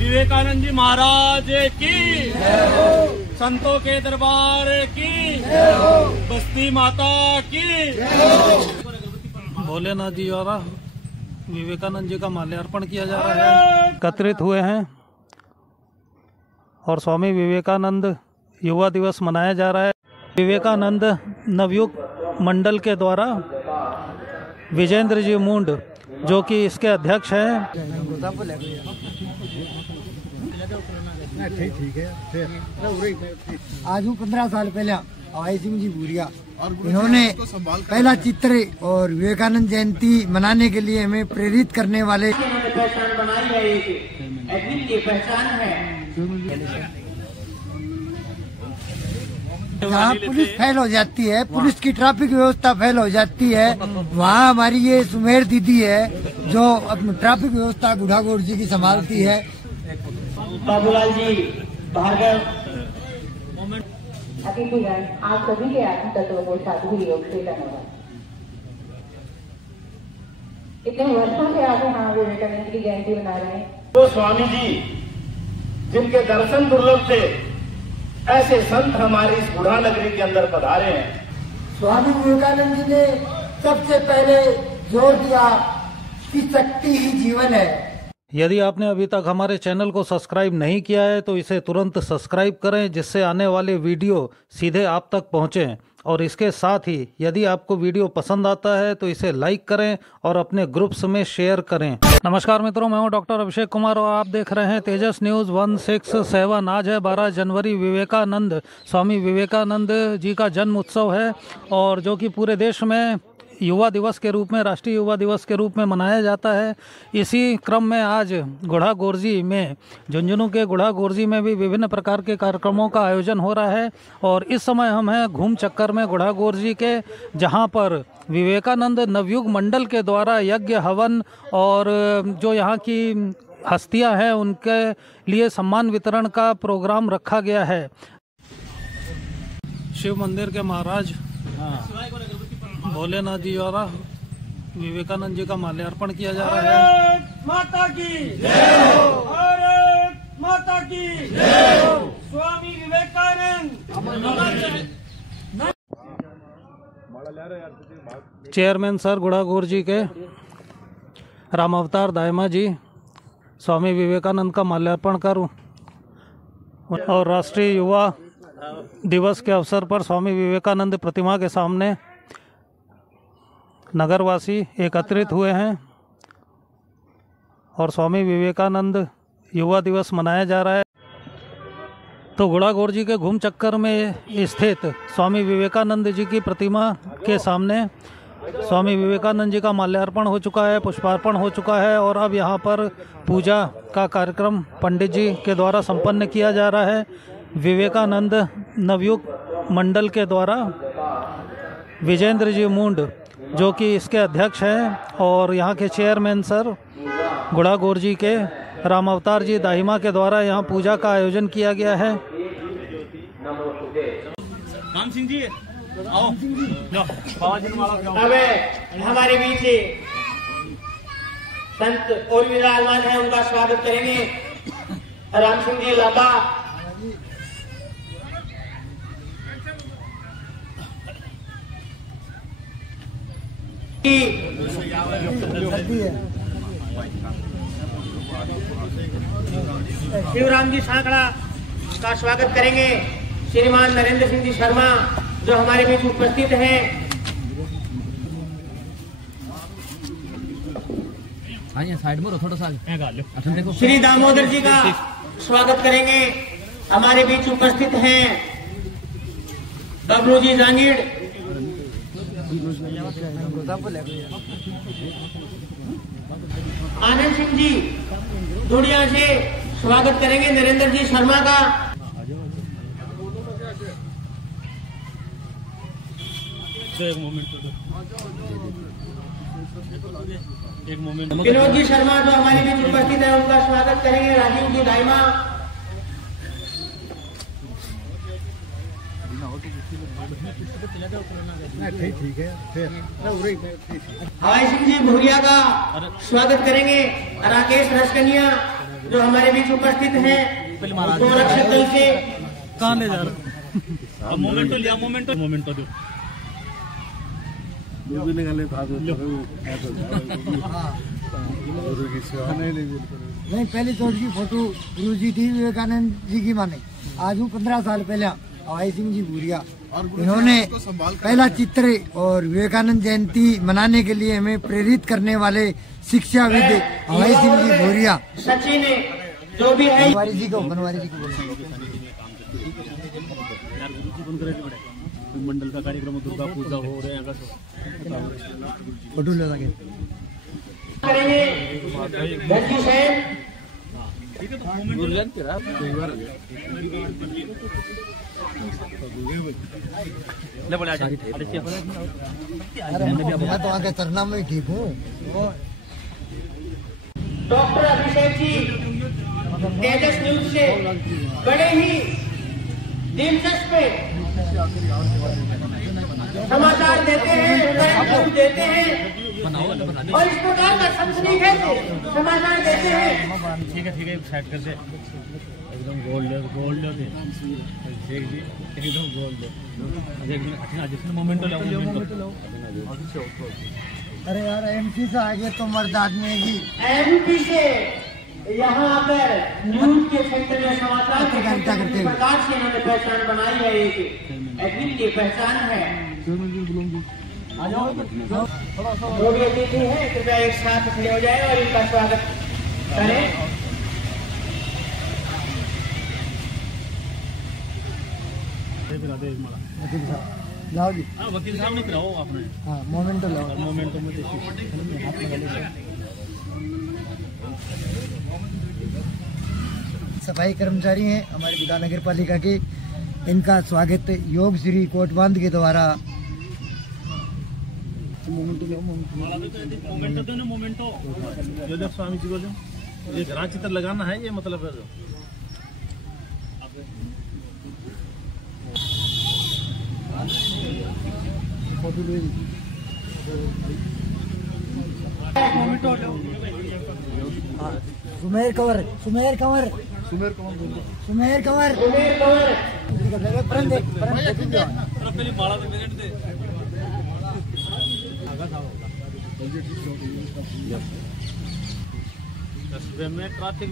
विवेकानंद जी महाराज की, संतों के दरबार की, बस्ती माता की। भोलेनाथ जी द्वारा विवेकानंद जी का माल्यार्पण किया जा रहा है। एकत्रित हुए हैं और स्वामी विवेकानंद युवा दिवस मनाया जा रहा है। विवेकानंद नवयुग मंडल के द्वारा विजेंद्र जी मुंड जो कि इसके अध्यक्ष हैं। आज 15 साल पहले अभय सिंह जी भूरिया इन्होंने पहला चित्र और विवेकानंद जयंती मनाने के लिए हमें प्रेरित करने वाले पहचान बनाई है, एडमिन की पहचान है। जहाँ पुलिस फेल हो जाती है, पुलिस की ट्रैफिक व्यवस्था फेल हो जाती है, वहाँ हमारी ये सुमेर दीदी है जो अपनी ट्रैफिक व्यवस्था गुढ़ागोड़ जी की संभालती है। बाबूलाल जी भार्गव, अतिथिगण, आप सभी के आत्म तत्व को साधु योग से धन्यवाद। इतने वर्षों से आप यहाँ विवेकानंद की जयंती मना रहे हैं। वो स्वामी जी जिनके दर्शन दुर्लभ थे, ऐसे संत हमारी इस बुढ़ा नगरी के अंदर पधारे हैं। स्वामी विवेकानंद जी ने सबसे पहले जोर दिया कि शक्ति ही जीवन है। यदि आपने अभी तक हमारे चैनल को सब्सक्राइब नहीं किया है तो इसे तुरंत सब्सक्राइब करें, जिससे आने वाले वीडियो सीधे आप तक पहुंचें। और इसके साथ ही यदि आपको वीडियो पसंद आता है तो इसे लाइक करें और अपने ग्रुप्स में शेयर करें। नमस्कार मित्रों, मैं हूं डॉक्टर अभिषेक कुमार और आप देख रहे हैं तेजस न्यूज़ 167। आज है 12 जनवरी, विवेकानंद स्वामी विवेकानंद जी का जन्म उत्सव है और जो कि पूरे देश में युवा दिवस के रूप में, राष्ट्रीय युवा दिवस के रूप में मनाया जाता है। इसी क्रम में आज गुढ़ागोरजी में, झुंझुनू के गुढ़ागोरजी में भी विभिन्न प्रकार के कार्यक्रमों का आयोजन हो रहा है। और इस समय हम हैं घूम चक्कर में गुढ़ागोरजी के, जहां पर विवेकानंद नवयुग मंडल के द्वारा यज्ञ हवन और जो यहाँ की हस्तियां हैं उनके लिए सम्मान वितरण का प्रोग्राम रखा गया है। शिव मंदिर के महाराज भोलेनाथ जी द्वारा विवेकानंद जी का माल्यार्पण किया जा रहा है। माता की जय हो, भारत माता की जय हो, स्वामी विवेकानंद। चेयरमैन सर गुढ़ागोरजी के राम अवतार दायमा जी स्वामी विवेकानंद का माल्यार्पण कर और राष्ट्रीय युवा दिवस के अवसर पर स्वामी विवेकानंद प्रतिमा के सामने नगरवासी एकत्रित हुए हैं और स्वामी विवेकानंद युवा दिवस मनाया जा रहा है। तो गुढ़ागोरजी के घूम चक्कर में स्थित स्वामी विवेकानंद जी की प्रतिमा के सामने स्वामी विवेकानंद जी का माल्यार्पण हो चुका है, पुष्पार्पण हो चुका है और अब यहाँ पर पूजा का कार्यक्रम पंडित जी के द्वारा संपन्न किया जा रहा है। विवेकानंद नवयुग मंडल के द्वारा विजेंद्र जी मुंड जो कि इसके अध्यक्ष हैं और यहाँ के चेयरमैन सर गुढ़ागोरजी के राम अवतार जी दाहिमा के द्वारा यहाँ पूजा का आयोजन किया गया है। राम सिंह जी आओ, बाबा जी अब हमारे बीच संत और विराजमान है, उनका स्वागत करेंगे। राम सिंह जी लाबा, शिवराम जी सांकड़ा का स्वागत करेंगे। श्रीमान नरेंद्र सिंह जी शर्मा जो हमारे बीच उपस्थित हैं। साइड में थोड़ा सा श्री दामोदर जी का स्वागत करेंगे। हमारे बीच उपस्थित हैं बबलू जी जांगीड़, आनंद सिंह जी दुड़िया से स्वागत करेंगे नरेंद्र जी शर्मा का। एक मोमेंट विनोद जी शर्मा जो हमारे बीच उपस्थित है, उनका स्वागत करेंगे। राजीव जी दाइमा, हवाई सिंह जी भूरिया का स्वागत करेंगे। राकेश रसकनिया जो हमारे बीच उपस्थित हैं गोरक्षक दल से। कहाँ ले जा रहे? मोमेंटो लिया, मोमेंटो दो। नहीं, पहली तो उनकी फोटो गुरु जी थी विवेकानंद जी की माने। आज वो 15 साल पहले हवाई सिंह जी भूरिया इन्होंने पहला चित्र और विवेकानंद जयंती मनाने के लिए हमें प्रेरित करने वाले शिक्षाविद हवाई सिंह जी भूरिया सचिन जो भी है बनवारी जी को मंडल का कार्यक्रम दुर्गा पूजा हो रहे हैं, फोटो ले लगे करेंगे। धनजी सेन मैं तो आगे तरना में ठीक हूँ। डॉक्टर अभिषेक जी तेजस न्यूज से बड़े ही दिलचस्प समाचार देते हैं, न्यूज देते हैं और इस प्रकार का सनसनीखेज समाचार देते हैं। ठीक है साइड कर दे, एकदम गोल्ड एकदम गोल्ड। जिसने मोमेंटो लो। अरे यार एमपी से आगे तो मर्द आदमी की एमपी से यहाँ आकर न्यूज के क्षेत्र में समाचार प्रकार से इन्होंने पहचान बनाई है। एक अद्वितीय पहचान है। जो भी अतिथि है कृपया एक साथ खड़े हो जाए और इनका स्वागत करें। लाओ जी। वकील साहब ने कराओ आपने। हाँ, मोमेंटो लाओ। मोमेंटो में सफाई कर्मचारी हैं हमारे विधान नगर पालिका के, इनका स्वागत योग श्री कोटबांध के द्वारा। मोमेंटो दो ना, मोमेंटो जो स्वामी जी को जो ये घरा चित्र लगाना है, ये मतलब है जो सुमेर कंवर में ट्रैफिक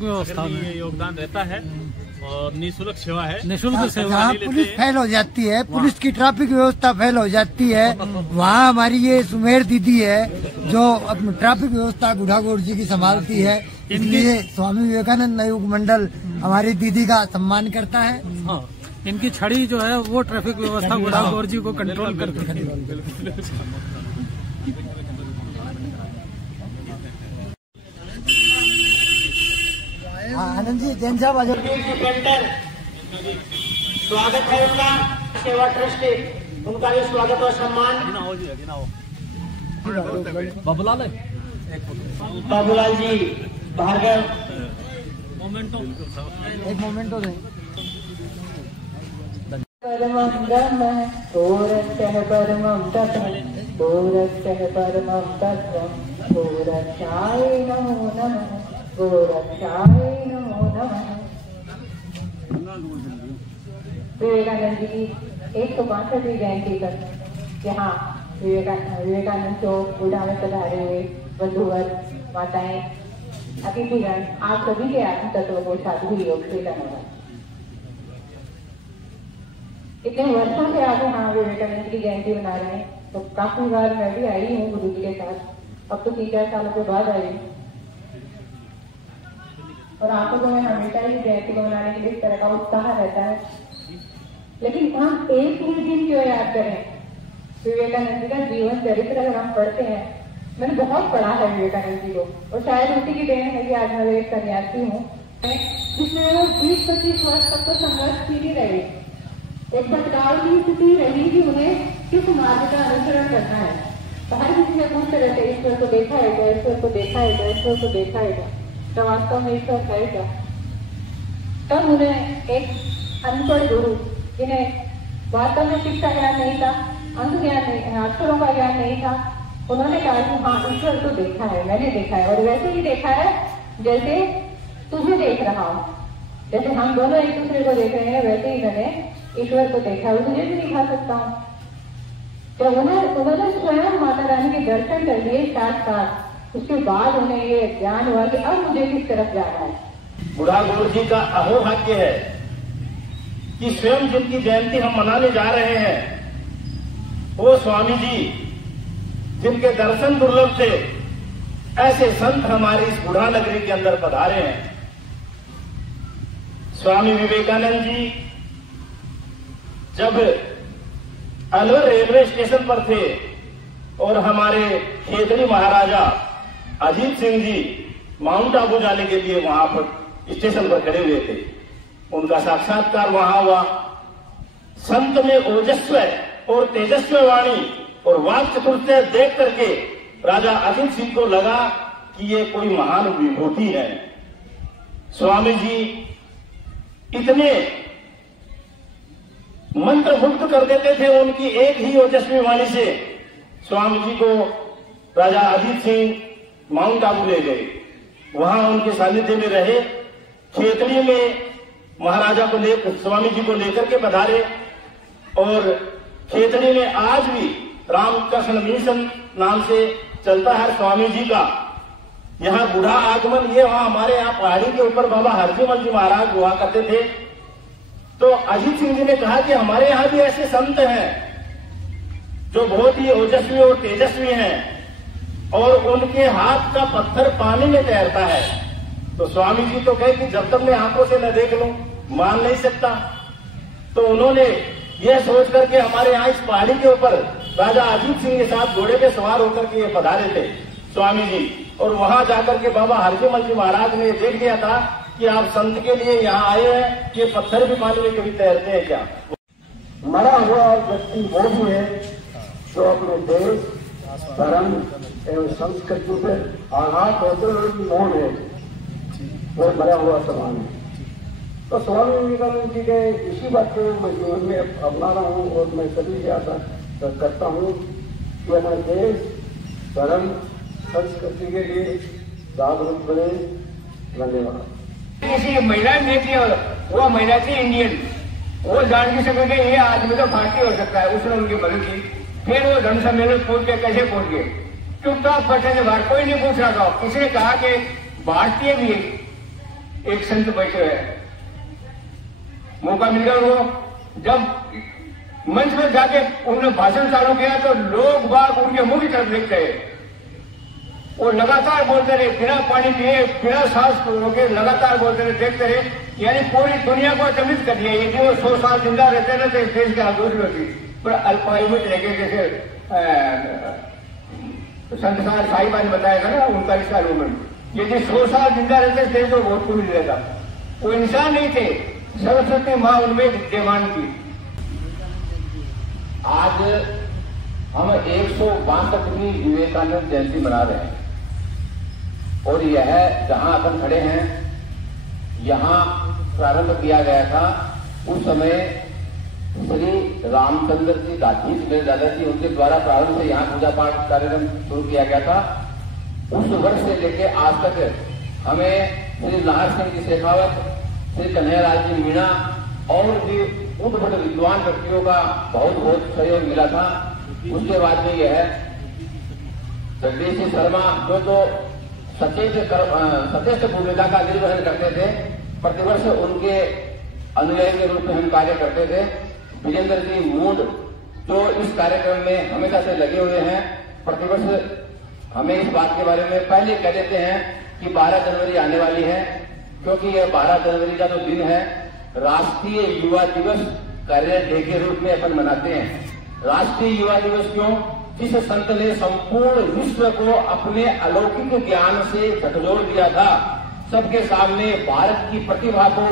व्यवस्था में योगदान रहता है और निःशुल्क सेवा है। निःशुल्क सेवा जहाँ पुलिस फेल हो जाती है, पुलिस की ट्रैफिक व्यवस्था फेल हो जाती है, वहाँ हमारी ये सुमेर दीदी है जो अपनी ट्रैफिक व्यवस्था गुढ़ागोड़ जी की संभालती है। इसलिए स्वामी विवेकानंद नवयुग मंडल हमारी दीदी का सम्मान करता है। हाँ, इनकी छड़ी जो है वो ट्रैफिक व्यवस्था गुढ़ागोड़ जी को कंट्रोल करती है। आनंद जी, जैन साहब आज स्वागत है उनका। सेवा ट्रस्ट उनका भी स्वागत और सम्मान। बाबूलाल जी भार्गव एक मोमेंटो दें। परमं ब्रह्म गोरक्षः परमं तत्त्वं गोरक्षः परमं तत्त्वं गोरक्षाय नमो नमः गोरक्षाय नमो नमः। विवेकानंद जी की 162वीं जयंती पर यहाँ विवेकानंद चौक बूढ़ा में पधारे हुए वधूवर माताएं अतिथिगण आप सभी के आत्म तत्व को साधु योग से धन्यवाद। इतने वर्षों से आप यहाँ विवेकानंद की जयंती मना रहे हैं, तो काफी बार मैं भी आई हूँ गुरु जी के साथ। अब तो 3-4 सालों के बाद आई हूँ और आपको तो मैं हमेशा ही जयंती को मनाने के लिए इस तरह का उत्साह रहता है। लेकिन हम एक ही दिन क्यों याद करें? विवेकानंद जी का जीवन चरित्र अगर हम पढ़ते हैं, मैंने बहुत पढ़ा है विवेकानंद जी को और शायद उसी की देन है कि आज मैं एक सन्यासी हूँ जिसमें वो 20-25 वर्ष तक तो संघर्ष की ही रही। एक भटकाव की स्थिति रही कि उन्हें किस मार्ग का अनुसरण करना है। तो हर किसी से पूछते रहते ईश्वर को देखा है क्या, ईश्वर को देखा है क्या, ईश्वर को देखा है क्या, तो वास्तव में ईश्वर है क्या। तब उन्हें एक अनपढ़ गुरु जिन्हें वास्तव में शिक्षा ज्ञान नहीं था, अंक ज्ञान नहीं, अक्षरों का ज्ञान नहीं था। उन्होंने कहा कि हाँ, ईश्वर तो देखा है, मैंने देखा है, और वैसे ही देखा है जैसे तुझे देख रहा हूँ। जैसे हम दोनों एक दूसरे को देख रहे हैं, वैसे ही मैंने ईश्वर को देखा है, तुझे भी दिखा सकता हूँ। जब उन्होंने स्वयं माता रानी के दर्शन कर लिए साथ, उसके बाद उन्हें ये ज्ञान हुआ कि अब मुझे किस तरफ जाना है। बुढ़ा गौर जी का अहोभाग्य है कि स्वयं जिनकी जयंती हम मनाने जा रहे हैं, वो स्वामी जी जिनके दर्शन दुर्लभ थे, ऐसे संत हमारी इस बुढ़ा नगरी के अंदर पधारे हैं। स्वामी विवेकानंद जी जब अलवर रेलवे स्टेशन पर थे और हमारे खेतड़ी महाराजा अजीत सिंह जी माउंट आबू जाने के लिए वहां पर स्टेशन पर खड़े हुए थे, उनका साक्षात्कार वहां हुआ। संत में ओजस्व और तेजस्व वाणी और वाक चतुर्थ्य देख करके राजा अजीत सिंह को लगा कि ये कोई महान विभूति है। स्वामी जी इतने मंत्रमुग्ध कर देते थे उनकी एक ही ओजस्वी वाणी से। स्वामी जी को राजा अजीत सिंह माउंट आबू ले गए, वहां उनके सानिध्य में रहे, खेतड़ी में महाराजा को लेकर स्वामी जी को लेकर के पधारे। और खेतड़ी में आज भी रामकृष्ण मिशन नाम से चलता है स्वामी जी का यहाँ बूढ़ा आगमन। ये वहां हमारे यहाँ पहाड़ी के ऊपर बाबा हरजीमल जी महाराज हुआ करते थे। तो अजीत सिंह जी ने कहा कि हमारे यहाँ भी ऐसे संत हैं जो बहुत ही ओजस्वी और तेजस्वी हैं और उनके हाथ का पत्थर पानी में तैरता है। तो स्वामी जी तो कहे कि जब तक मैं आंखों से न देख लूं मान नहीं सकता। तो उन्होंने यह सोच करके हमारे यहाँ इस पहाड़ी के ऊपर राजा अजीत सिंह के साथ घोड़े पे सवार होकर के पधारे थे स्वामी जी। और वहां जाकर के बाबा हरजीमल जी महाराज ने देख लिया था कि आप संत के लिए यहाँ आए हैं, ये पत्थर भी पानी में कभी तैरते हैं क्या। मरा हुआ व्यक्ति वो भी है जो अपने देश, धर्म एवं संस्कृति से आघात होते हुए मौन है, वो मरा हुआ समान है। तो स्वामी विवेकानंद जी के इसी बात को मैं जीवन में अपना रहा हूँ और मैं सभी से आशा करता हूँ कि हमारे देश, धर्म, संस्कृति के लिए जागरूक बने। धन्यवाद। किसी महिला ने किया, वो महिला थी इंडियन, वो जान के सके ये आदमी तो भारतीय हो सकता है, उसने उनकी मदद की। फिर वो धन सम्मेलन पहुंच गए, कैसे पहुंच गए? चुपचाप बैठे थे बाहर, कोई नहीं पूछ रहा था। किसी ने कहा कि भारतीय भी एक संत बैठे हैं, मौका मिल गया उनको। जब मंच पर जाके उन्होंने भाषण चालू किया तो लोग बाग उनके मुंह की तरफ देख गए। वो लगातार बोलते रहे, बिना पानी पिए, बिना सांस रोके लगातार बोलते रहे, देखते रहे। यानी पूरी दुनिया को अचंभित कर दिया। यदि वो 100 साल जिंदा रहते ना तो इस देश की आदोश होती, पर अल्पायु में रह गए। जैसे संत साहिबा ने बताया था ना 39 साल उम्र, यदि 100 साल जिंदा रहते देश को बहुत कुछ मिलेगा। वो इंसान नहीं थे, सरस्वती माँ उनमें विद्यमान थी। आज हम 162वीं विवेकानंद जयंती मना रहे हैं और यह जहां अपन खड़े हैं, यहां प्रारंभ किया गया था। उस समय श्री रामचंद्र जी दादी मेरे दादाजी उनके द्वारा प्रारंभ से यहाँ पूजा पाठ कार्यक्रम शुरू किया गया था। उस वर्ष से लेकर आज तक हमें श्री नाहर सिंह जी शेखावत, श्री कन्हैयालाल जी मीणा और भी उद्भट विद्वान व्यक्तियों का बहुत बहुत सहयोग मिला था। उसके बाद में यह जगदीश शर्मा जो तो सचेत भूमिका का निर्वहन करते थे, प्रतिवर्ष उनके अनुयायी के रूप में हम कार्य करते थे। विजेंद्र जी मूड जो इस कार्यक्रम में हमेशा से लगे हुए हैं, प्रतिवर्ष हमें इस बात के बारे में पहले कह देते हैं कि 12 जनवरी आने वाली है, क्योंकि यह 12 जनवरी का जो दिन है राष्ट्रीय युवा दिवस करियर डे के रूप में अपन मनाते हैं। राष्ट्रीय युवा दिवस क्यों? जिस संत ने संपूर्ण विश्व को अपने अलौकिक ज्ञान से झकझोर दिया था, सबके सामने भारत की प्रतिभा को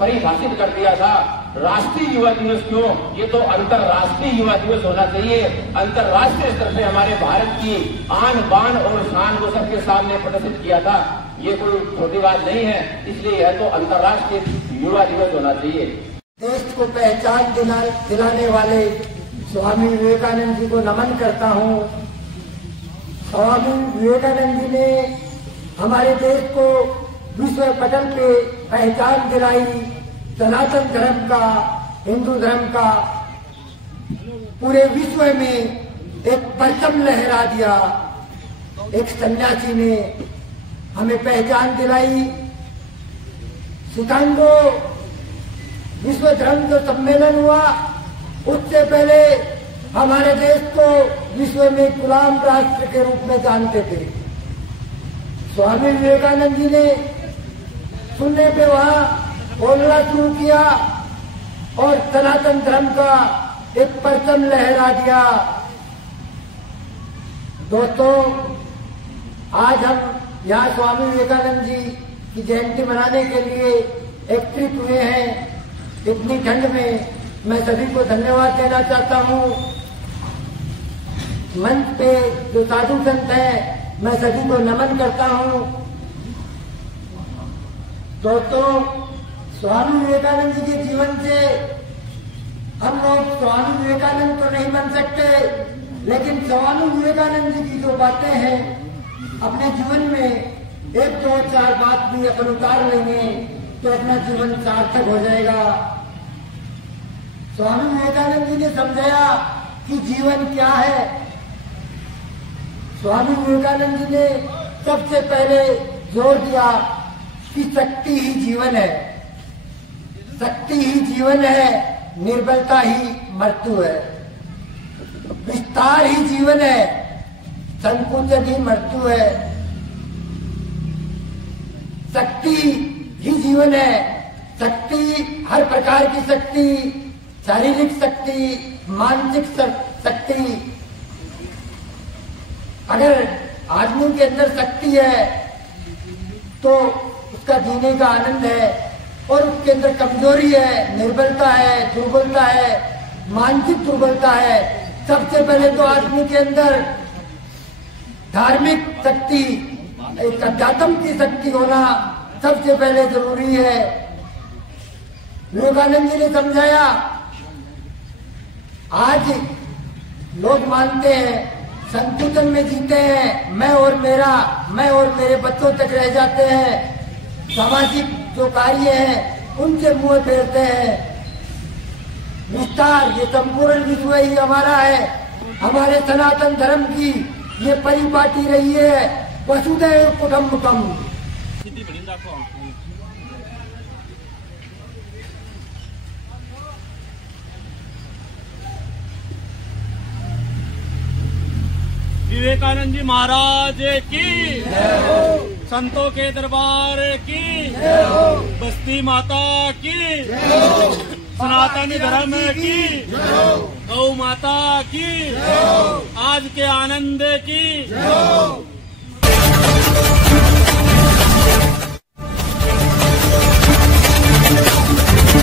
परिभाषित कर दिया था। राष्ट्रीय युवा दिवस क्यों? ये तो अंतर्राष्ट्रीय युवा दिवस होना चाहिए। अंतर्राष्ट्रीय स्तर से हमारे भारत की आन बान और शान को सबके सामने प्रदर्शित किया था। ये कोई छोटी बात नहीं है, इसलिए यह तो अंतर्राष्ट्रीय युवा दिवस होना चाहिए। देश को पहचान दिलाने वाले स्वामी विवेकानंद जी को नमन करता हूँ। स्वामी विवेकानंद जी ने हमारे देश को विश्व पटल पे पहचान दिलाई, सनातन धर्म का, हिंदू धर्म का पूरे विश्व में एक परचम लहरा दिया। एक सन्यासी ने हमें पहचान दिलाई। शिकागो विश्व धर्म जो सम्मेलन हुआ, उससे पहले हमारे देश को विश्व में गुलाम राष्ट्र के रूप में जानते थे। स्वामी विवेकानंद जी ने सुनने पे वहां बोलना शुरू किया और सनातन धर्म का एक परचम लहरा दिया। दोस्तों, आज हम यहाँ स्वामी विवेकानंद जी की जयंती मनाने के लिए एकत्रित हुए हैं। इतनी ठंड में मैं सभी को धन्यवाद देना चाहता हूँ। मंच पे जो साधु संत हैं, मैं सभी को नमन करता हूँ। दोस्तों, स्वामी विवेकानंद जी के जीवन से हम लोग स्वामी विवेकानंद तो नहीं बन सकते, लेकिन स्वामी विवेकानंद जी की जो बातें हैं अपने जीवन में 1, 2, 4 बात भी अपन उतार लेंगे तो अपना जीवन सार्थक हो जाएगा। स्वामी विवेकानंद जी ने समझाया कि जीवन क्या है। स्वामी विवेकानंद जी ने सबसे पहले जोर दिया कि शक्ति ही जीवन है, शक्ति ही जीवन है, निर्बलता ही मृत्यु है, विस्तार ही जीवन है, संकुचन ही मृत्यु है। शक्ति ही जीवन है। शक्ति, हर प्रकार की शक्ति, शारीरिक शक्ति, मानसिक शक्ति। अगर आदमी के अंदर शक्ति है तो उसका जीने का आनंद है, और उसके अंदर कमजोरी है, निर्बलता है, दुर्बलता है, मानसिक दुर्बलता है। सबसे पहले तो आदमी के अंदर धार्मिक शक्ति, एक अध्यात्म की शक्ति होना सबसे पहले जरूरी है। विवेकानंद जी ने समझाया, आज लोग मानते हैं संकुचन में जीते हैं, मैं और मेरा, मैं और मेरे बच्चों तक रह जाते हैं, सामाजिक जो कार्य हैं उनसे मुंह फेरते हैं। विस्तार, ये संपूर्ण विश्व ही हमारा है। हमारे सनातन धर्म की ये परिपाटी रही है, वसुधैव कुटुंबकम। विवेकानंद जी महाराज की, संतों के दरबार की, बस्ती माता की, सनातन धर्म की, गौ माता की, आज के आनंद की।